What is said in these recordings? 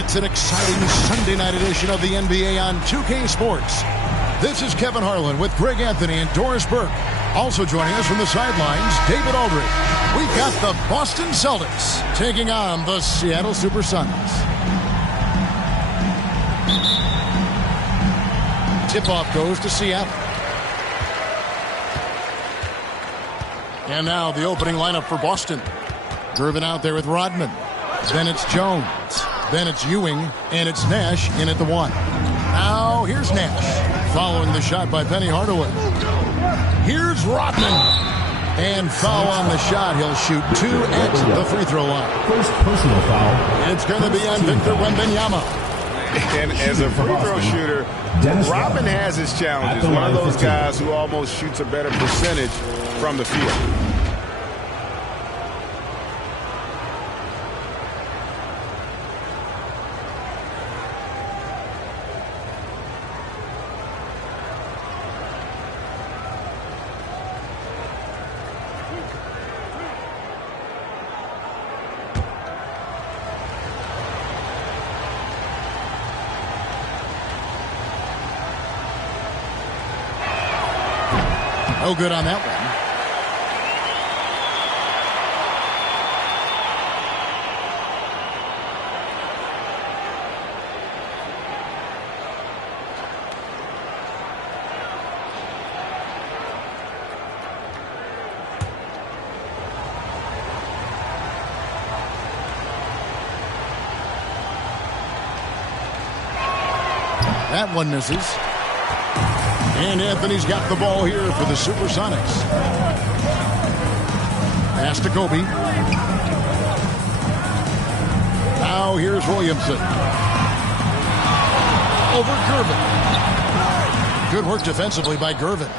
It's an exciting Sunday night edition of the NBA on 2K Sports. This is Kevin Harlan with Greg Anthony and Doris Burke. Also joining us from the sidelines, David Aldridge. We've got the Boston Celtics taking on the Seattle Supersonics. Tip-off goes to Seattle. And now the opening lineup for Boston. Gervin out there with Rodman. Then it's Jones. Then it's Ewing. And it's Nash in at the 1. Now here's Nash. Following the shot by Penny Hardaway. Here's Rodman. And foul on the shot. He'll shoot 2 at the free throw line. First personal foul. It's going to be on Victor Wembanyama. And as a free throw shooter, Rodman has his challenges. One of those guys who almost shoots a better percentage from the field. No good on that one. That one misses. And Anthony's got the ball here for the Supersonics. Pass to Kobe. Now here's Williamson. Over Gervin. Good work defensively by Gervin.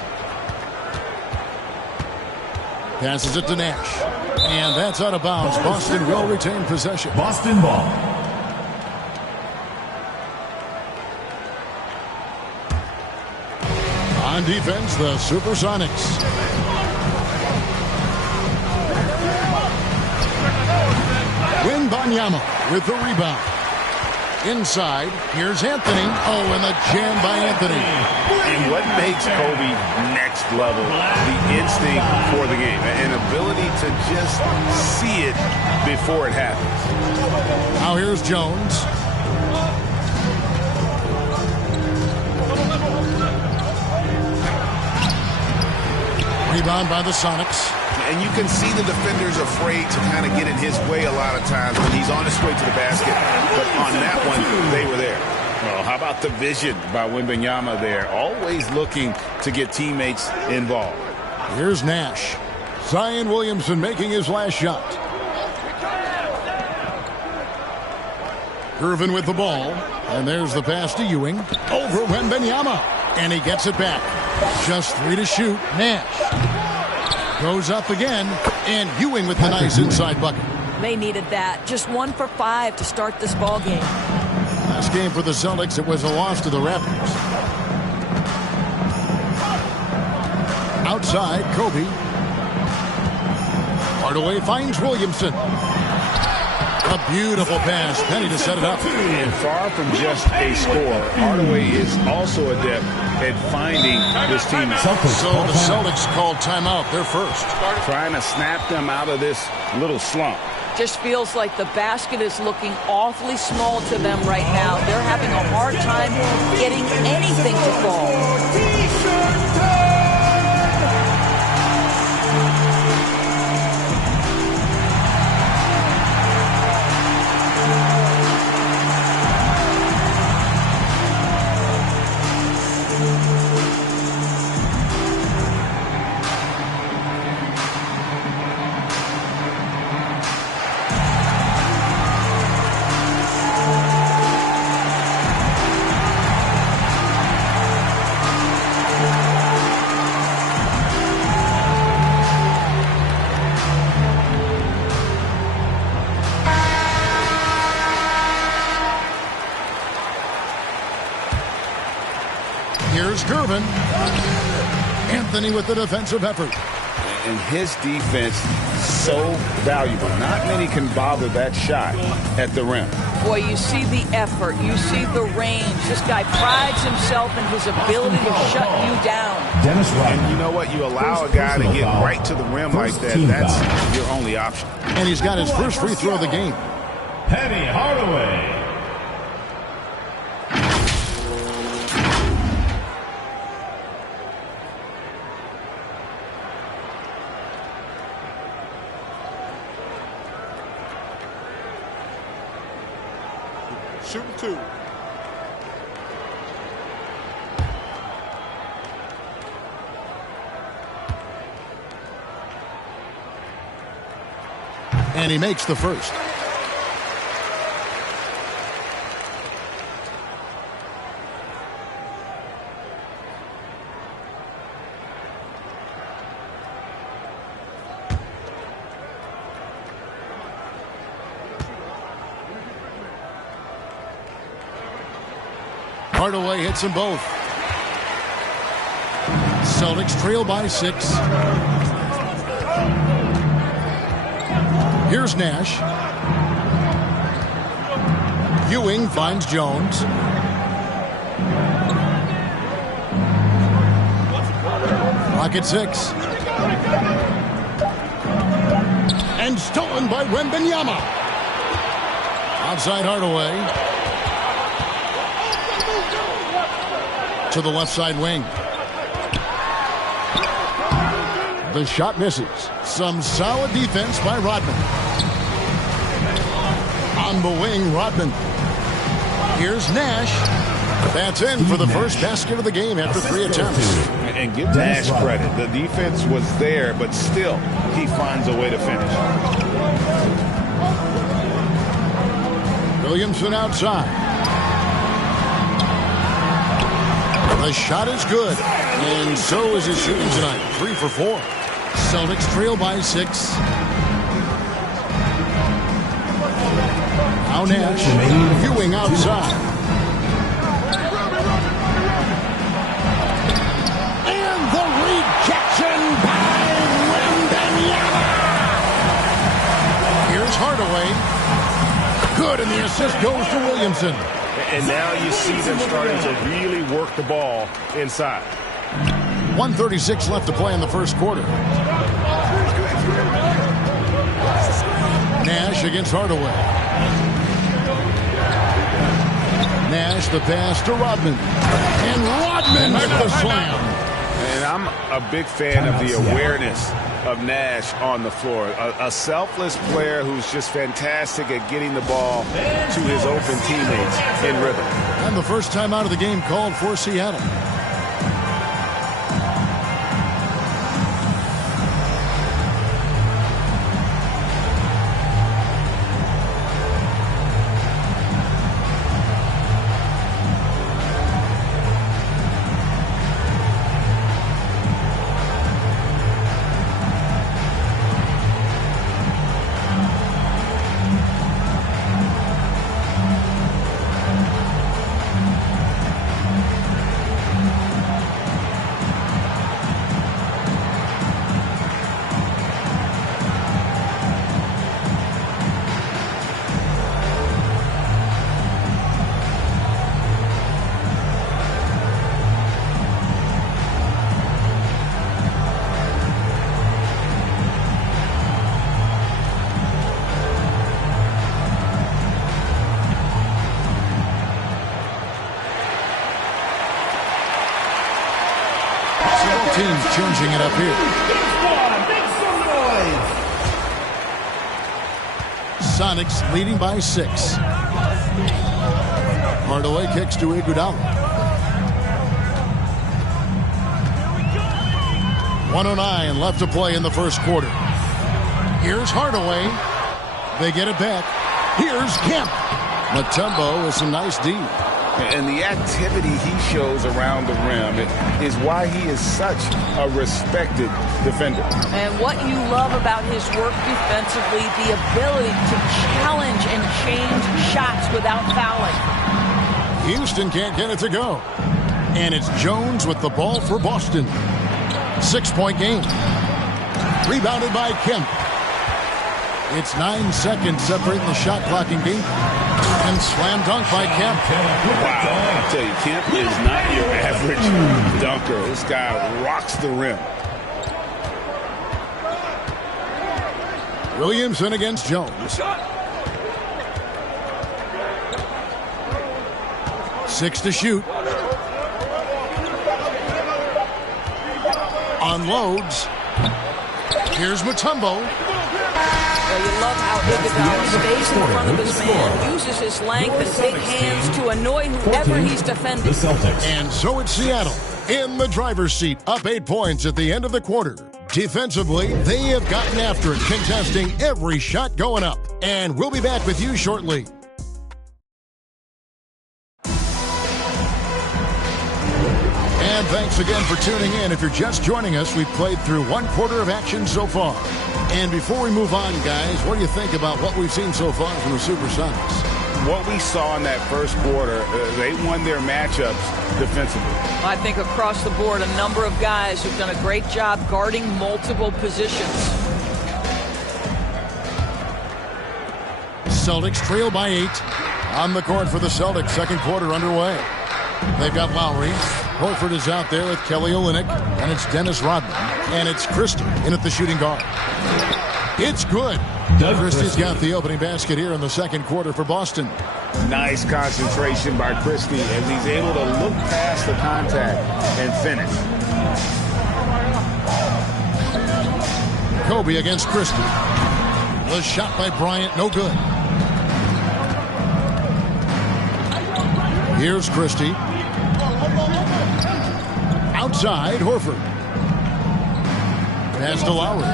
Passes it to Nash. And that's out of bounds. Boston will retain possession. Boston ball. On defense, the Supersonics. Wembanyama with the rebound. Inside, here's Anthony. Oh, and the jam by Anthony. And what makes Kobe next level? The instinct for the game. An ability to just see it before it happens. Now here's Jones. Rebound by the Sonics. And you can see the defenders afraid to kind of get in his way a lot of times when he's on his way to the basket. But on that one, they were there. Well, how about the vision by Wembanyama there? Always looking to get teammates involved. Here's Nash. Zion Williamson making his last shot. Gervin with the ball. And there's the pass to Ewing. Over Wembanyama. And he gets it back. Just 3 to shoot. Nash goes up again, and Ewing with the nice inside bucket. They needed that. Just 1 for 5 to start this ball game. Last game for the Celtics, it was a loss to the Raptors. Outside, Kobe. Hardaway finds Williamson. A beautiful pass. Penny to set it up. And far from just a scorer, Hardaway is also adept at finding his teammates. So the Celtics called timeout. They're first. Trying to snap them out of this little slump. Just feels like the basket is looking awfully small to them right now. They're having a hard time getting anything to fall. Here's Gervin. Anthony with the defensive effort. And his defense so valuable. Not many can bother that shot at the rim. Boy, you see the effort. You see the range. This guy prides himself in his ability to shut you down. And you know what? You allow a guy to get right to the rim like that. That's your only option. And he's got his first free throw of the game. Penny Hardaway. Shooting two. And he makes the first. Hardaway hits them both. Celtics trail by 6. Here's Nash. Ewing finds Jones. Rocket 6. And stolen by Wembanyama. Outside Hardaway. To the left side wing. The shot misses. Some solid defense by Rodman. On the wing, Rodman. Here's Nash. That's in for the first basket of the game after 3 attempts. And give Nash credit. The defense was there, but still, he finds a way to finish. Williamson outside. The shot is good, and so is his shooting tonight. 3 for 4. Celtics trail by 6. Now Nash, Ewing outside. And the rejection by Wembanyama. Here's Hardaway. Good, and the assist goes to Williamson. And now you see them starting to really work the ball inside. 1:36 left to play in the first quarter. Nash against Hardaway. Nash the pass to Rodman. And Rodman with the slam. And I'm a big fan of the awareness of Nash on the floor. A selfless player who's just fantastic at getting the ball to his open teammates in rhythm. And the first time out of the game called for Seattle. Teams changing it up here. Sonics leading by 6. Hardaway kicks to Iguodala. 1:09 left to play in the first quarter. Here's Hardaway. They get it back. Here's Kemp. Mutombo with some nice D. And the activity he shows around the rim is why he is such a respected defender. And what you love about his work defensively, the ability to challenge and change shots without fouling. Houston can't get it to go. And it's Jones with the ball for Boston. 6-point game. Rebounded by Kemp. It's 9 seconds separating the shot clock and game. And slam dunk by Kemp. Wow, I tell you, Kemp is not your average dunker. This guy rocks the rim. Williamson against Jones. 6 to shoot. Unloads. Here's Mutombo. Well, you love how Iguodala stays in front of his man, uses his length and big hands to annoy whoever he's defending. And so it's Seattle in the driver's seat, up 8 points at the end of the quarter. Defensively, they have gotten after it, contesting every shot going up. And we'll be back with you shortly. And thanks again for tuning in. If you're just joining us, we've played through 1 quarter of action so far. And before we move on, guys, what do you think about what we've seen so far from the Supersonics? What we saw in that first quarter, they won their matchups defensively. I think across the board, a number of guys who've done a great job guarding multiple positions. Celtics trail by 8. On the court for the Celtics, second quarter underway. They've got Lowry. Horford is out there with Kelly Olynyk, and it's Dennis Rodman, and it's Christie in at the shooting guard. It's good. Christie's got the opening basket here in the second quarter for Boston. Nice concentration by Christie as he's able to look past the contact and finish. Kobe against Christie. The shot by Bryant, no good. Here's Christie. Outside, Horford. Pass to Lowry.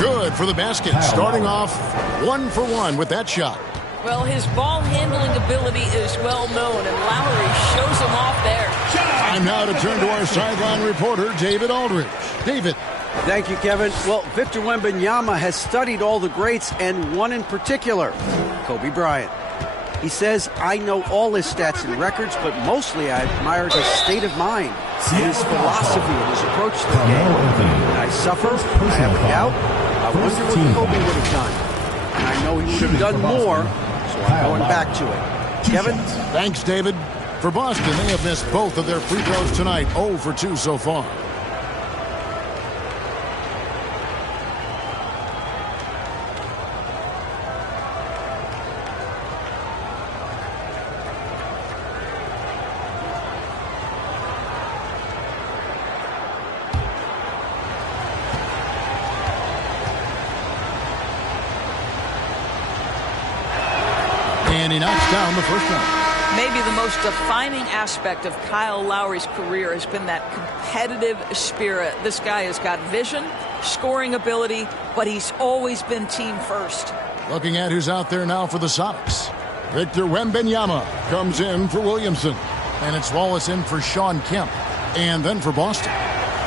Good for the basket. Starting off 1 for 1 with that shot. Well, his ball handling ability is well known, and Lowry shows him off there. Time now to turn to our sideline reporter, David Aldridge. David. Thank you, Kevin. Well, Victor Wembanyama has studied all the greats, and one in particular, Kobe Bryant. He says, I know all his stats and records, but mostly I admired his state of mind and his philosophy and his approach to the game. When I suffer, I have a doubt, I wonder what Kobe would have done. And I know he should have done more, so I'm going back to it. Kevin? Thanks, David. For Boston, they have missed both of their free throws tonight, 0 for 2 so far. And he knocks down the first one. Maybe the most defining aspect of Kyle Lowry's career has been that competitive spirit. This guy has got vision, scoring ability, but he's always been team first. Looking at who's out there now for the Sonics. Victor Wembanyama comes in for Williamson. And it's Wallace in for Sean Kemp. And then for Boston,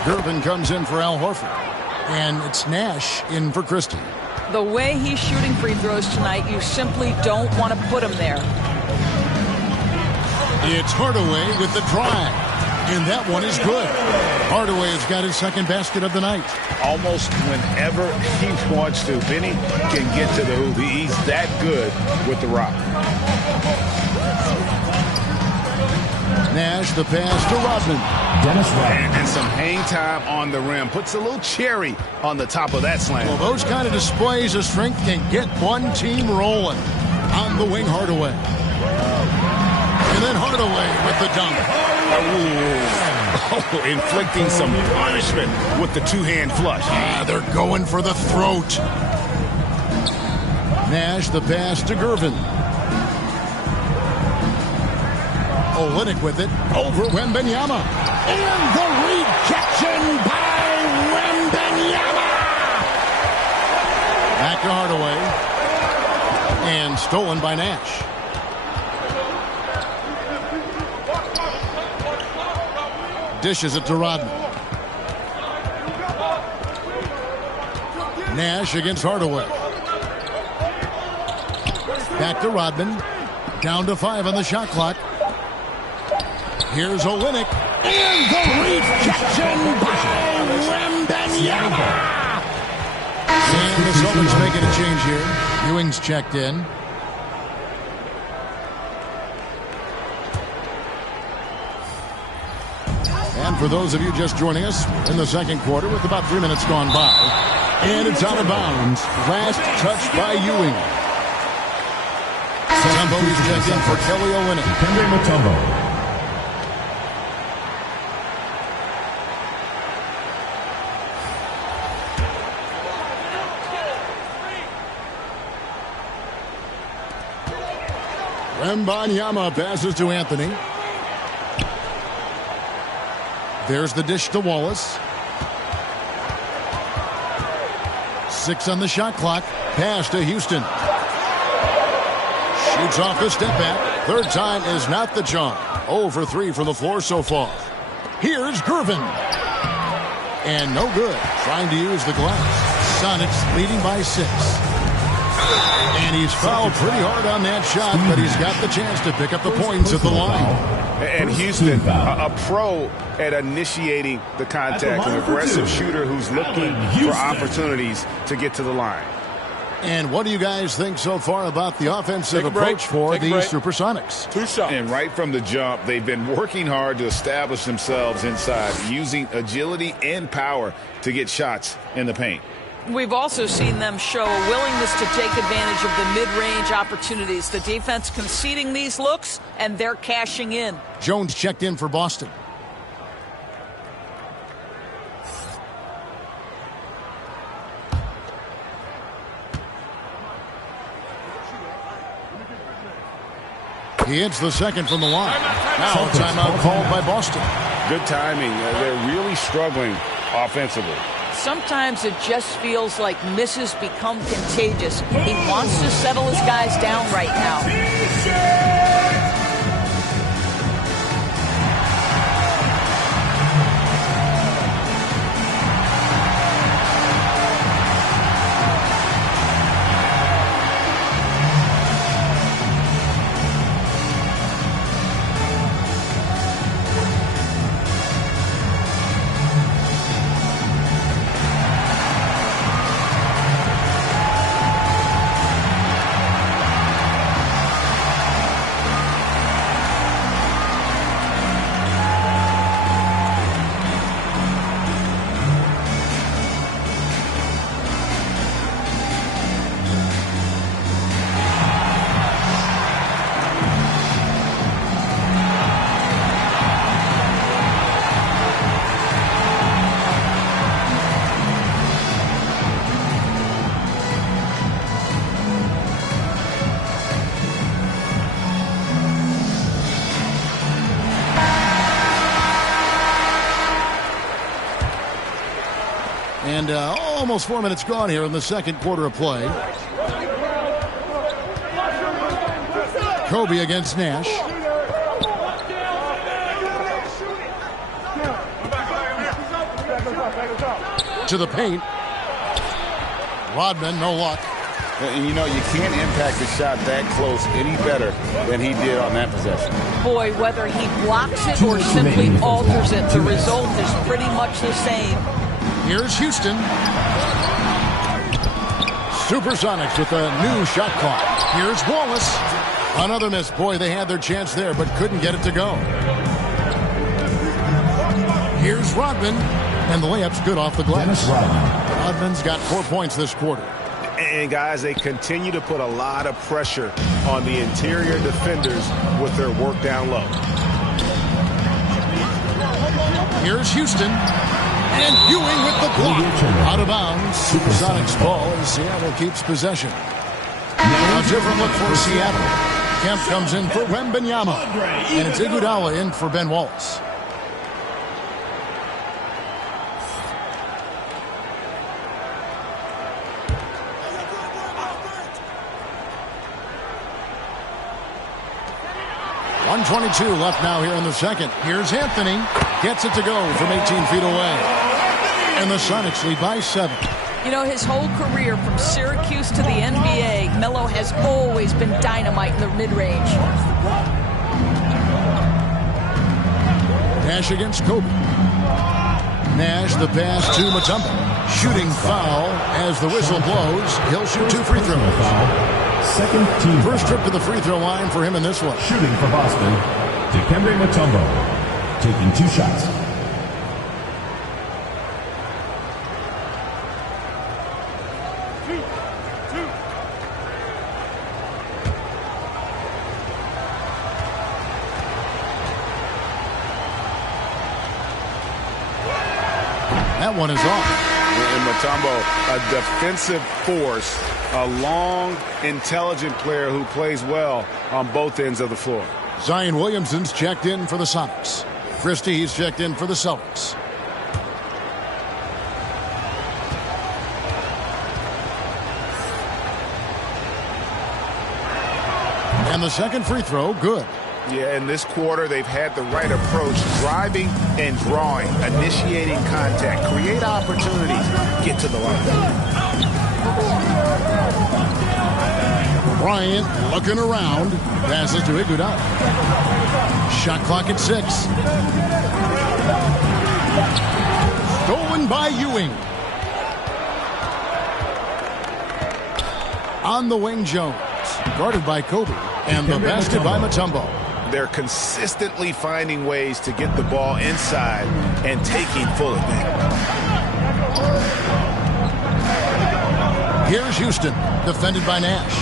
Gervin comes in for Al Horford. And it's Nash in for Christie. The way he's shooting free throws tonight, you simply don't want to put him there. It's Hardaway with the drive. And that one is good. Hardaway has got his second basket of the night. Almost whenever he wants to, Benny can get to the hoop. He's that good with the rock. Nash, the pass to Rodman. Dennis Rodman. And some hang time on the rim. Puts a little cherry on the top of that slam. Well, those kind of displays of strength can get one team rolling. On the wing, Hardaway. And then Hardaway with the dunk. Oh, inflicting some punishment with the two-hand flush. They're going for the throat. Nash, the pass to Gervin. Olynyk with it over Wembanyama. And the rejection by Wembanyama. Back to Hardaway. And stolen by Nash. Dishes it to Rodman. Nash against Hardaway. Back to Rodman. Down to 5 on the shot clock. Here's Olynyk. And the rejection by Wembanyama. And the Celtics making a change here. Ewing's checked in. And for those of you just joining us in the second quarter with about 3 minutes gone by. And it's out of bounds. Last touch by Ewing. Mutombo is checked in for Kelly Olynyk. Dikembe Mutombo. Wembanyama passes to Anthony. There's the dish to Wallace. 6 on the shot clock. Pass to Houston. Shoots off the step back. Third time is not the charm. 0 for 3 from the floor so far. Here's Gervin. And no good. Trying to use the glass. Sonics leading by 6. And he's fouled pretty hard on that shot, but he's got the chance to pick up the points at the line. And Houston, a pro at initiating the contact, an aggressive shooter who's looking for opportunities to get to the line. And what do you guys think so far about the offensive approach for the Supersonics? 2 shots. And right from the jump, they've been working hard to establish themselves inside, using agility and power to get shots in the paint. We've also seen them show a willingness to take advantage of the mid-range opportunities. The defense conceding these looks, and they're cashing in. Jones checked in for Boston. He hits the second from the line. Now a timeout called by Boston. Good timing. They're really struggling offensively. Sometimes it just feels like misses become contagious. He wants to settle his guys down right now. And almost 4 minutes gone here in the second quarter of play. Kobe against Nash. To the paint. Rodman, no luck. And you know, you can't impact the shot that close any better than he did on that possession. Boy, whether he blocks it or simply alters it, the result is pretty much the same. Here's Houston. Supersonics with a new shot clock. Here's Wallace. Another miss. Boy, they had their chance there, but couldn't get it to go. Here's Rodman. And the layup's good off the glass. Rodman's got 4 points this quarter. And, guys, they continue to put a lot of pressure on the interior defenders with their work down low. Here's Houston. And Ewing with the block. Out of bounds. Supersonics ball as Seattle keeps possession. Now a different look for Seattle. Kemp comes in for Wembanyama. And it's Iguodala in for Ben Wallace. .122 left now here in the second. Here's Anthony. Gets it to go from 18 feet away. And the Sonics lead by 7. You know, his whole career from Syracuse to the NBA, Melo has always been dynamite in the mid-range. Nash against Kobe. Nash, the pass to Mutombo. Shooting foul as the whistle blows. He'll shoot 2 free throws. Second team. First trip to the free throw line for him in this one. Shooting for Boston, Dikembe Mutombo, taking 2 shots. That one is off. And Mutombo, a defensive force, a long, intelligent player who plays well on both ends of the floor. Zion Williamson's checked in for the Sonics. Christie, he's checked in for the Celtics. And the second free throw, good. Yeah, in this quarter, they've had the right approach, driving and drawing, initiating contact, create opportunities, get to the line. Bryant looking around, passes to Iguodala. Shot clock at 6. Stolen by Ewing. On the wing, Jones. Guarded by Kobe. And the basket by Mutombo. They're consistently finding ways to get the ball inside and taking full advantage. Here's Houston, defended by Nash.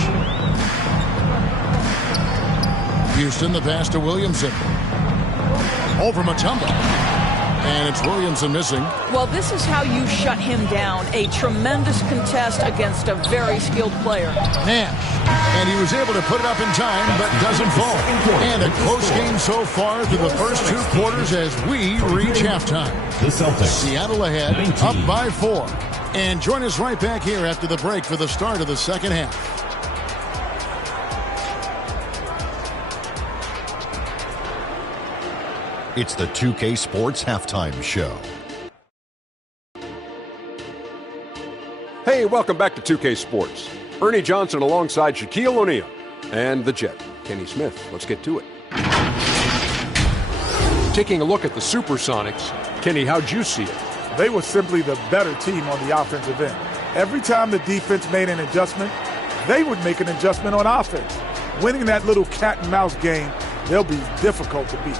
Houston, the pass to Williamson. Over Mutombo. And it's Williamson missing. Well, this is how you shut him down. A tremendous contest against a very skilled player. Nash. And he was able to put it up in time, but doesn't fall. And a close game so far through the first 2 quarters as we reach halftime. The Celtics. Seattle ahead, 19. up by 4. And join us right back here after the break for the start of the second half. It's the 2K Sports Halftime Show. Hey, welcome back to 2K Sports. Ernie Johnson alongside Shaquille O'Neal and the Jet, Kenny Smith. Let's get to it. Taking a look at the Supersonics, Kenny, how'd you see it? They were simply the better team on the offensive end. Every time the defense made an adjustment, they would make an adjustment on offense. Winning that little cat and mouse game, they'll be difficult to beat.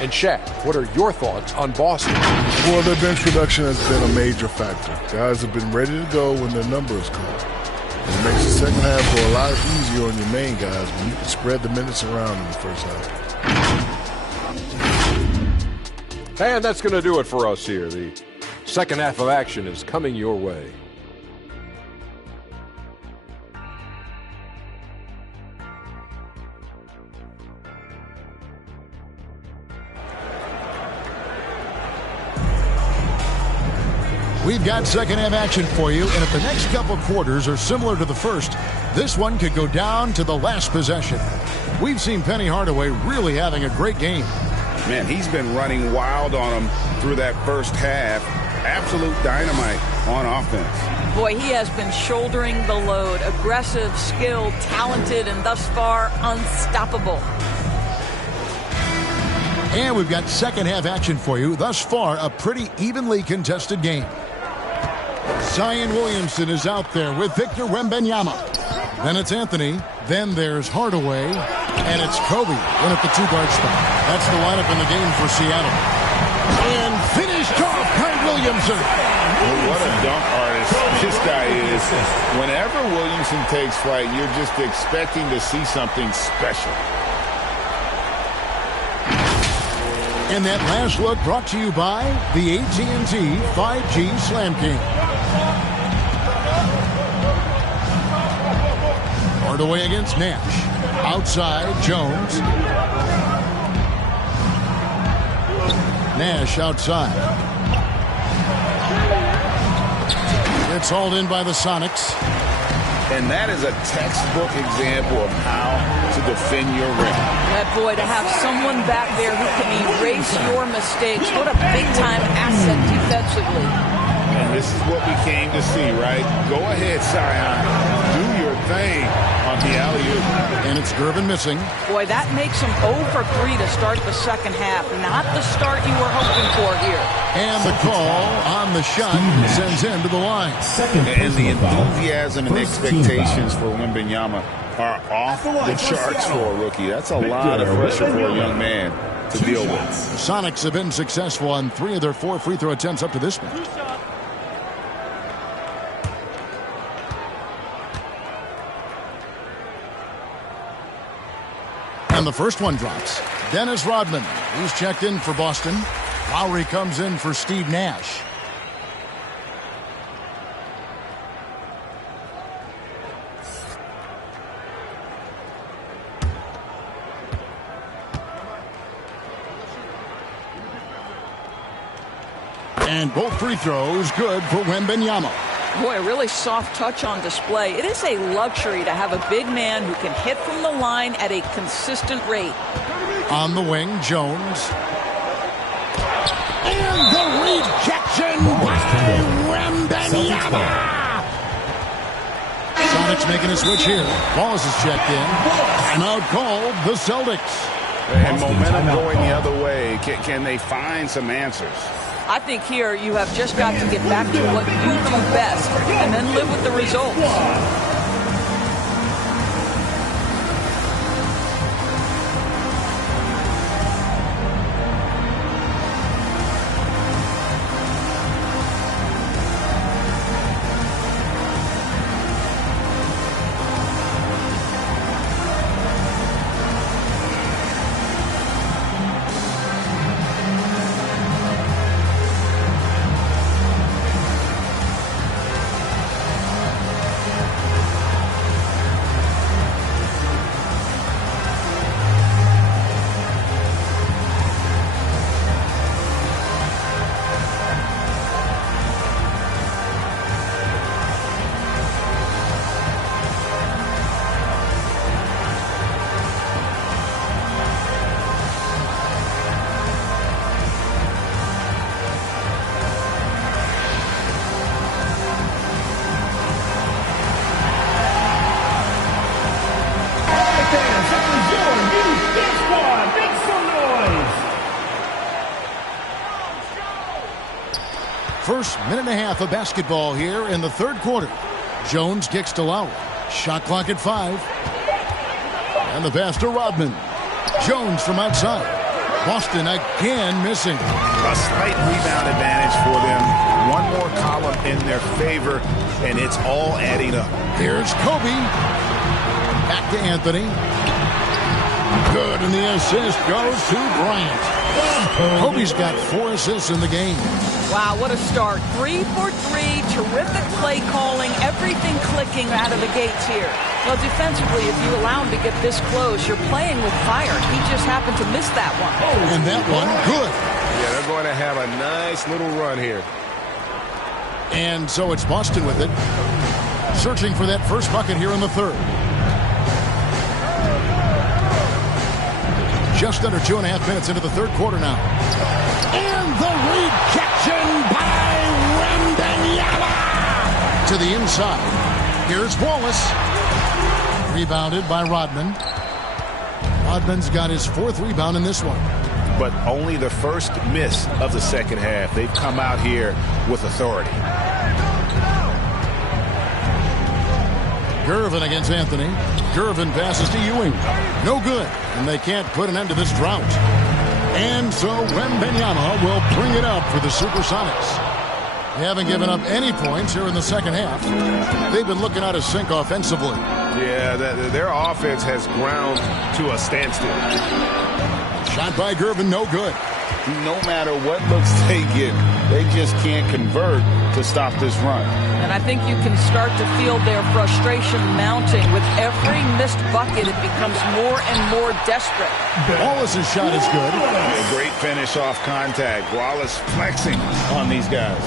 And Shaq, what are your thoughts on Boston? Well, their bench production has been a major factor. Guys have been ready to go when their number is called. And it makes the second half go a lot easier on your main guys when you can spread the minutes around in the first half. And that's going to do it for us here. The second half of action is coming your way. We've got second half action for you, and if the next couple quarters are similar to the first, this one could go down to the last possession. We've seen Penny Hardaway really having a great game. Man, he's been running wild on them through that first half. Absolute dynamite on offense. Boy, he has been shouldering the load. Aggressive, skilled, talented, and thus far unstoppable. And we've got second half action for you. Thus far, a pretty evenly contested game. Zion Williamson is out there with Victor Wembanyama. Then it's Anthony. Then there's Hardaway. And it's Kobe in at the 2-guard spot. That's the lineup in the game for Seattle. And finished off by Williamson. Well, what a dunk artist this guy is. Whenever Williamson takes flight, you're just expecting to see something special. And that last look brought to you by the AT&T 5G Slam King. Hardaway against Nash. Outside, Jones. Nash outside. It's hauled in by the Sonics. And that is a textbook example of how to defend your rim. Yeah, boy, to have someone back there who can erase your mistakes. What a big-time asset defensively. And this is what we came to see, right? Go ahead, Zion. Do your thing on the alley-oop. And it's Gervin missing. Boy, that makes him 0 for 3 to start the second half. Not the start you were hoping for here. And the call on the shot sends him to the line. And the enthusiasm and expectations for Wembanyama are off the charts for a rookie. That's a lot of pressure for a young man to deal with. The Sonics have been successful on 3 of their 4 free throw attempts up to this point. And the first one drops. Dennis Rodman, he's checked in for Boston. Lowry comes in for Steve Nash. And both free throws good for Wembanyama. Boy, a really soft touch on display. It is a luxury to have a big man who can hit from the line at a consistent rate. On the wing, Jones. And the rejection by Wembanyama. Sonics making a switch here. Wallace is checked in. Timeout called the Celtics. And momentum going the other way. Can they find some answers? I think here you have just got to get back to what you do best and then live with the results. First minute and a half of basketball here in the third quarter. Jones kicks to Lowry. Shot clock at 5. And the pass to Rodman. Jones from outside. Boston again missing. A slight rebound advantage for them. One more column in their favor, and it's all adding up. Here's Kobe. Back to Anthony. Good, and the assist goes to Bryant. Kobe's got 4 assists in the game. Wow, what a start. 3 for 3, terrific play calling, everything clicking out of the gates here. Well, defensively, if you allow him to get this close, you're playing with fire. He just happened to miss that one. And that one, good. Yeah, they're going to have a nice little run here. And so it's Boston with it. Searching for that first bucket here in the third. Just under 2.5 minutes into the third quarter now. And the rejection by Wembanyama to the inside. Here's Wallace. Rebounded by Rodman. Rodman's got his 4th rebound in this one. But only the first miss of the second half. They've come out here with authority. Gervin against Anthony. Gervin passes to Ewing. No good. And they can't put an end to this drought. And so Wembanyama will bring it up for the Supersonics. They haven't given up any points here in the second half. They've been looking out of sync offensively. Yeah, their offense has ground to a standstill. Shot by Gervin, no good. No matter what looks they get, they just can't convert to stop this run. And I think you can start to feel their frustration mounting. With every missed bucket, it becomes more and more desperate. Wallace's shot is good. A great finish off contact. Wallace flexing on these guys.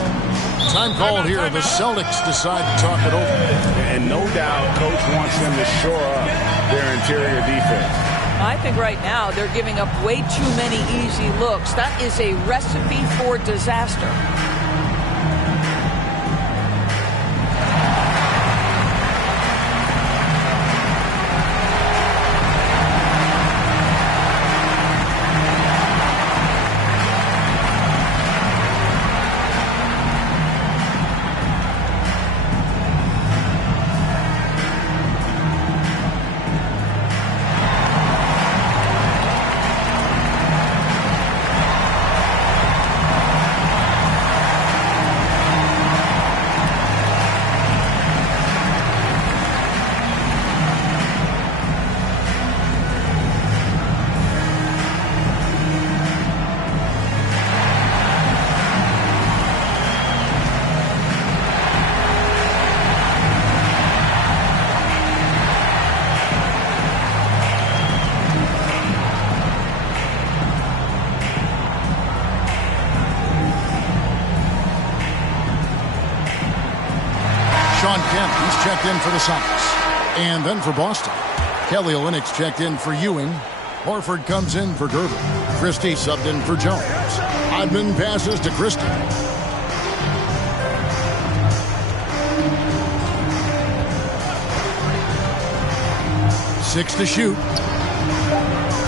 Time called here. The Celtics decide to talk it over. And no doubt, Coach wants them to shore up their interior defense. I think right now they're giving up way too many easy looks. That is a recipe for disaster. Kent, he's checked in for the Sonics. And then for Boston, Kelly Olynyk's checked in for Ewing. Horford comes in for Gervin. Christie subbed in for Jones. Rodman passes to Christie. Six to shoot.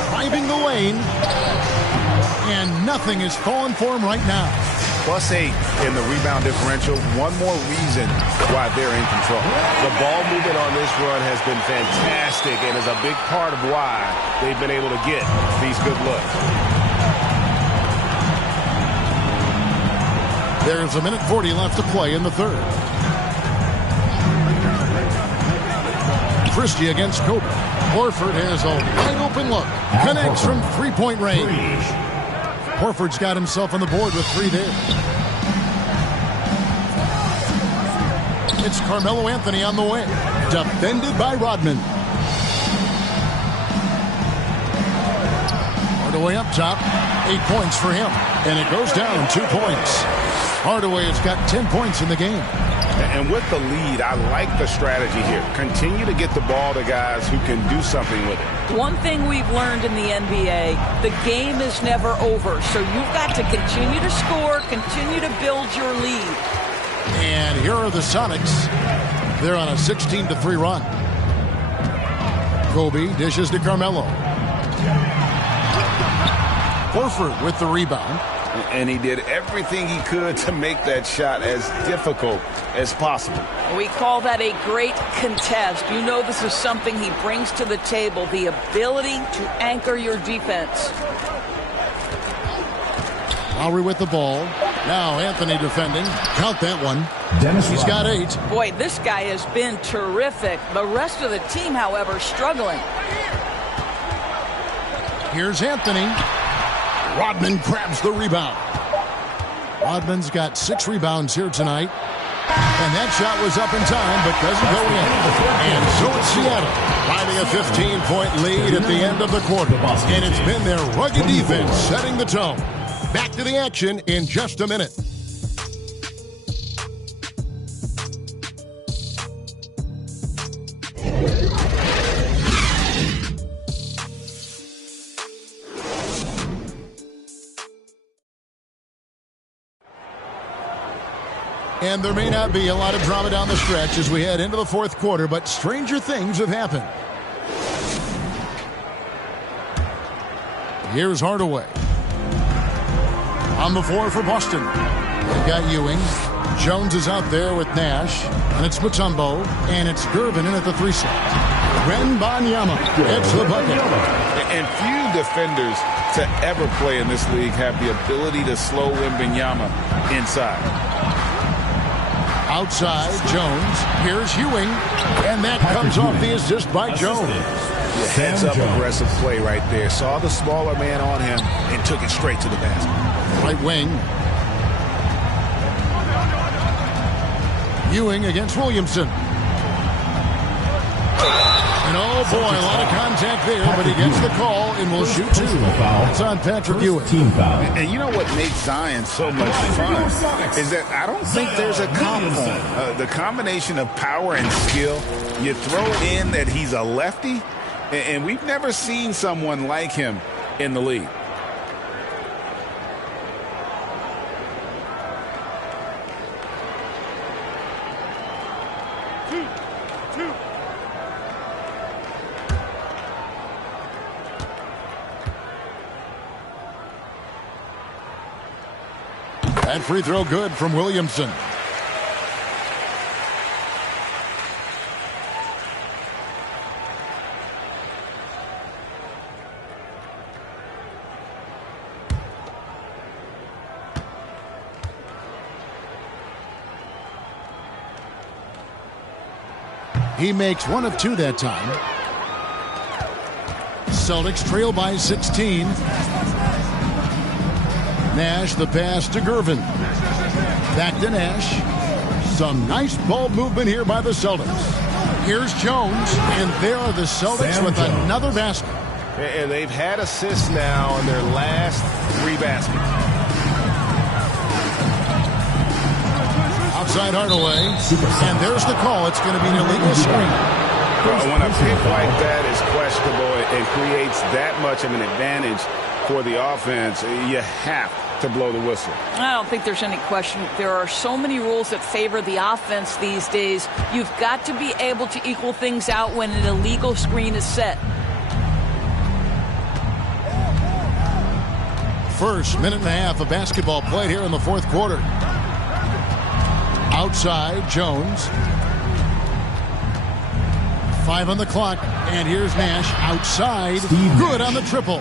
Driving the lane. And nothing is falling for him right now. +8 in the rebound differential. One more reason why they're in control. The ball movement on this run has been fantastic and is a big part of why they've been able to get these good looks. There's a minute 40 left to play in the third. Christie against Kobe. Horford has a wide open look. Connects from three-point range. Horford's got himself on the board with 3 there. It's Carmelo Anthony on the way. Defended by Rodman. Hardaway up top. 8 points for him. And it goes down 2 points. Hardaway has got 10 points in the game. And with the lead, I like the strategy here. Continue to get the ball to guys who can do something with it. One thing we've learned in the NBA, the game is never over. So you've got to continue to score, continue to build your lead. And here are the Sonics. They're on a 16-3 run. Kobe dishes to Carmelo. Horford with the rebound. And he did everything he could to make that shot as difficult as possible. We call that a great contest. You know this is something he brings to the table, the ability to anchor your defense. Lowry with the ball. Now Anthony defending. Count that one. He's got 8. Boy, this guy has been terrific. The rest of the team, however, struggling. Here's Anthony. Rodman grabs the rebound. Rodman's got 6 rebounds here tonight. And that shot was up in time, but doesn't go in. And so it's Seattle, riding a 15-point lead at the end of the quarter. And it's been their rugged defense setting the tone. Back to the action in just a minute. And there may not be a lot of drama down the stretch as we head into the fourth quarter, but stranger things have happened. Here's Hardaway. On the floor for Boston. They've got Ewing. Jones is out there with Nash. And it's Mutombo. And it's Gervin in at the 3 slot. Wembanyama gets the bucket. And few defenders to ever play in this league have the ability to slow Wembanyama inside. Outside, Jones. Here's Ewing. And that comes off the assist by Jones. Heads-up aggressive play right there. Saw the smaller man on him and took it straight to the basket. Right wing. Ewing against Williamson. And oh boy, a lot of contact there, but he gets the call and will shoot 2. It's on Patrick Ewing. And you know what makes Zion so much fun is that I don't think there's a combo. The combination of power and skill, you throw in that he's a lefty, and we've never seen someone like him in the league. That free throw good from Williamson. He makes 1 of 2 that time. Celtics trail by 16. Nash, the pass to Gervin. Back to Nash. Some nice ball movement here by the Celtics. Here's Jones, and there are the Celtics with another basket. And they've had assists now in their last 3 baskets. Outside Hardaway. And there's the call. It's going to be an illegal screen. Well, when a pick like that is questionable and creates that much of an advantage for the offense, you have to blow the whistle. I don't think there's any question. There are so many rules that favor the offense these days. You've got to be able to equal things out when an illegal screen is set. First minute and a half of basketball played here in the fourth quarter. Outside, Jones. 5 on the clock, and here's Nash outside. Good on the triple.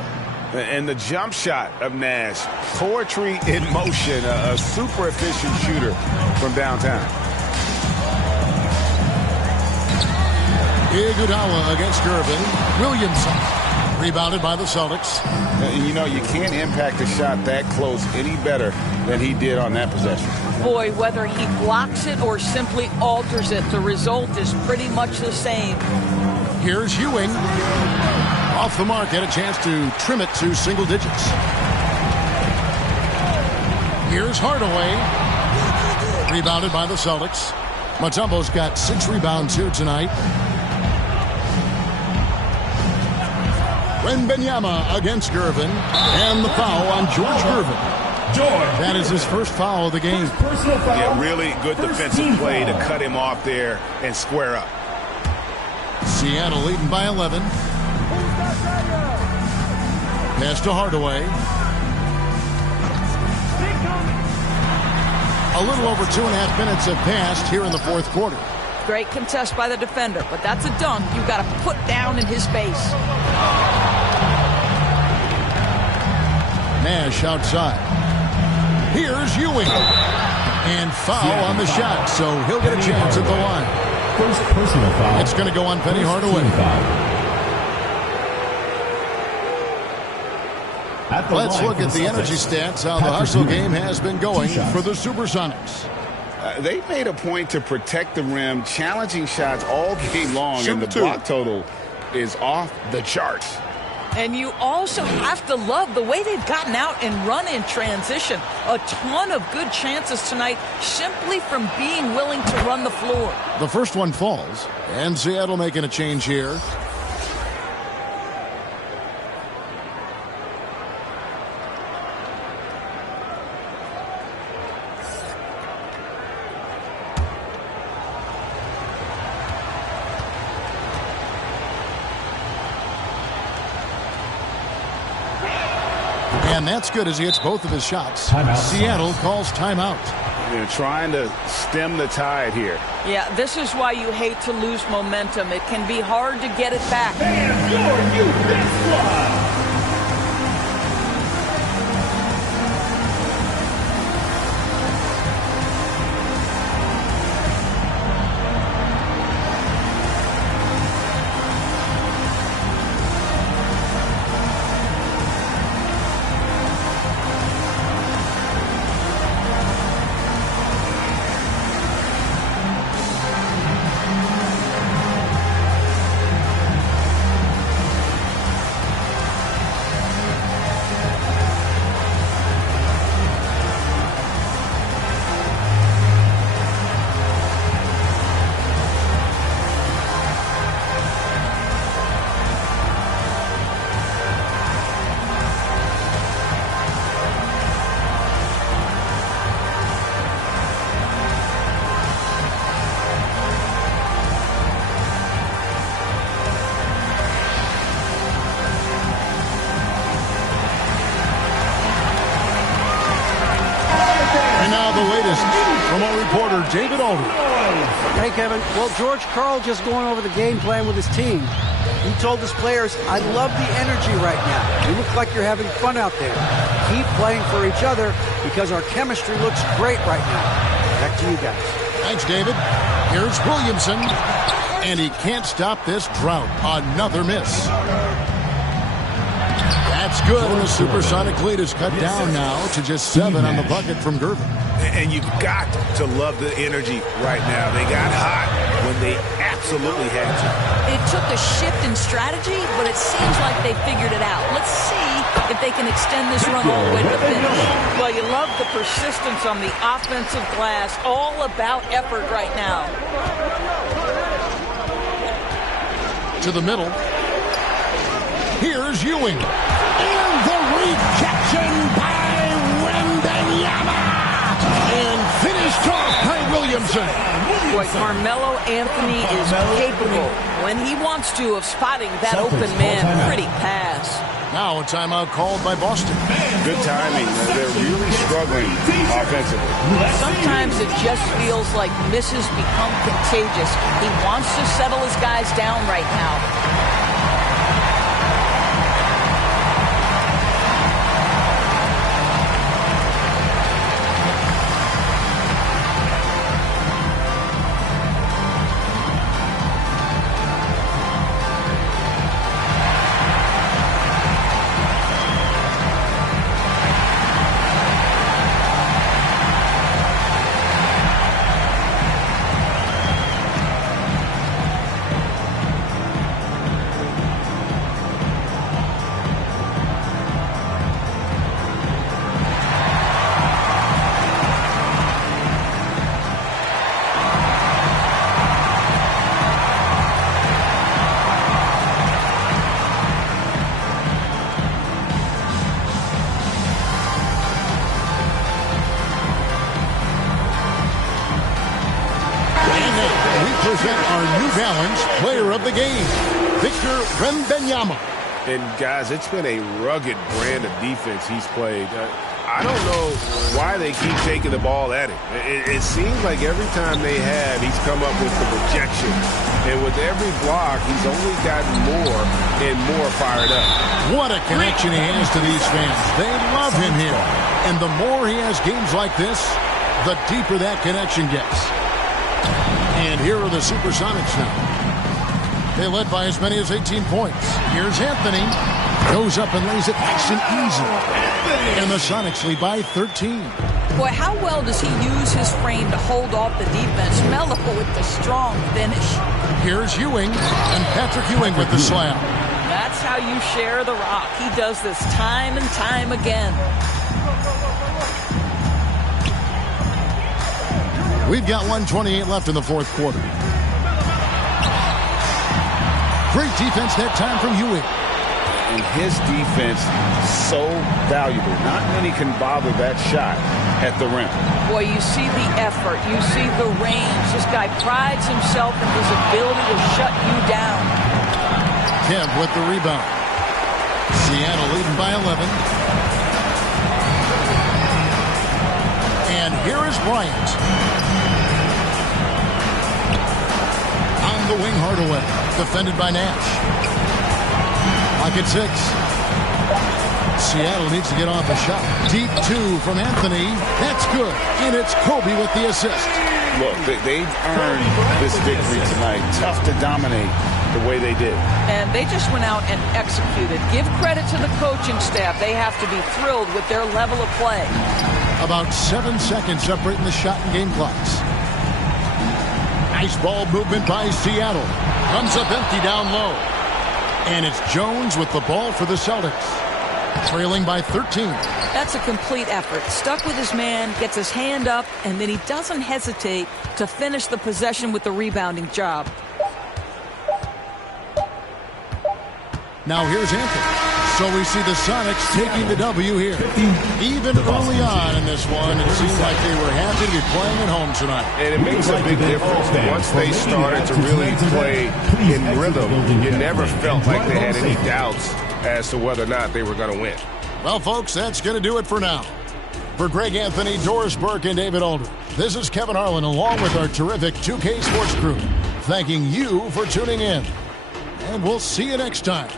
And the jump shot of Nash, poetry in motion, a super efficient shooter from downtown. Iguodala against Gervin. Williamson rebounded by the Celtics. You know, you can't impact a shot that close any better than he did on that possession. Boy, whether he blocks it or simply alters it, the result is pretty much the same. Here's Ewing. Off the mark, had a chance to trim it to single digits. Here's Hardaway. Rebounded by the Celtics. Mutombo's got 6 rebounds here tonight. Wembanyama against Gervin. And the foul on George Gervin. That is his first foul of the game. Yeah, really good defensive play to cut him off there and square up. Seattle leading by 11. Pass to Hardaway. A little over 2.5 minutes have passed here in the fourth quarter. Great contest by the defender, but that's a dunk you've got to put down in his face. Nash outside. Here's Ewing. And foul on the shot, so he'll get a chance at the line. First personal foul. It's going to go on Penny Hardaway. Let's look at the energy stats, how the hustle game has been going for the Supersonics. They made a point to protect the rim, challenging shots all game long, and the block total is off the charts. And you also have to love the way they've gotten out and run in transition. A ton of good chances tonight simply from being willing to run the floor. The first one falls, and Seattle making a change here. And that's good as he hits both of his shots. Seattle calls timeout. They're trying to stem the tide here. Yeah, this is why you hate to lose momentum. It can be hard to get it back. And your youth squad. From our reporter, David Aldridge. Hey, Kevin. Well, George Karl just going over the game plan with his team. He told his players, I love the energy right now. You look like you're having fun out there. Keep playing for each other because our chemistry looks great right now. Back to you guys. Thanks, David. Here's Williamson. And he can't stop this drought. Another miss. That's good, and the Supersonic lead is cut down now to just 7 on the bucket from Gervin. And you've got to love the energy right now. They got hot when they absolutely had to. It took a shift in strategy, but it seems like they figured it out. Let's see if they can extend this run all the way to the finish. Well, you love the persistence on the offensive glass. All about effort right now. To the middle. Here's Ewing. And the rejection by Wembanyama. And finished off by Williamson. Boy, Carmelo Anthony is capable, when he wants to, of spotting that open man. Pretty pass. Now a timeout called by Boston. Good timing. They're really struggling offensively. Sometimes it just feels like misses become contagious. He wants to settle his guys down right now. Present our New Balance Player of the Game, Victor Wembanyama. And, guys, it's been a rugged brand of defense he's played. I don't know why they keep taking the ball at him. It seems like every time they have, he's come up with the rejection. And with every block, he's only gotten more and more fired up. What a connection he has to these fans. They love him here. And the more he has games like this, the deeper that connection gets. And here are the Supersonics now. They led by as many as 18 points. Here's Anthony. Goes up and lays it nice and easy. And the Sonics lead by 13. Boy, how well does he use his frame to hold off the defense? Melo with the strong finish. Here's Ewing. And Patrick Ewing with the slam. That's how you share the rock. He does this time and time again. We've got 1:28 left in the fourth quarter. Great defense that time from Ewing. And his defense so valuable. Not many can bother that shot at the rim. Boy, you see the effort. You see the range. This guy prides himself in his ability to shut you down. Kemp with the rebound. Seattle leading by 11. And here is Bryant. On the wing, Hardaway. Defended by Nash. Lock at 6. Seattle needs to get off a shot. Deep 2 from Anthony. That's good. And it's Kobe with the assist. Look, they've earned this victory tonight. Tough to dominate the way they did. And they just went out and executed. Give credit to the coaching staff. They have to be thrilled with their level of play. About 7 seconds separating the shot and game clocks. Nice ball movement by Seattle. Comes up empty down low. And it's Jones with the ball for the Celtics. Trailing by 13. That's a complete effort. Stuck with his man, gets his hand up, and then he doesn't hesitate to finish the possession with the rebounding job. Now here's Anthony. So we see the Sonics taking the W here. Even early on in this one, it seemed like they were happy to be playing at home tonight. And it makes a big difference. Once they started to really play in rhythm, you never felt like they had any doubts as to whether or not they were going to win. Well, folks, that's going to do it for now. For Greg Anthony, Doris Burke, and David Aldridge, this is Kevin Harlan along with our terrific 2K Sports crew, thanking you for tuning in. And we'll see you next time.